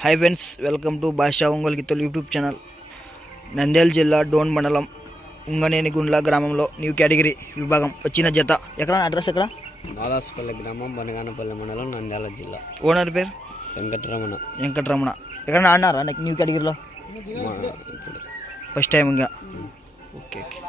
hi friends welcome to भाषा Ongole गित्तलु YouTube channel Nandyal జిల్లా డోన్ మండలం ఉంగనేనిగుండ్ల గ్రామంలో న్యూ కేటగిరీ విభాగం వచ్చిన జత ఎక్కడ అడ్రస్ ఎక్కడ మాదాసుపల్లి గ్రామం బనగానపల్లి మండలం నంద్యాల జిల్లా ఓనర్ పేరు వెంకటరమణ ఎక్కడ ఆడినారా న్యూ కేటగిరీలో ఇప్పుడు ఫస్ట్ టైం ఇంకా ఓకే ఓకే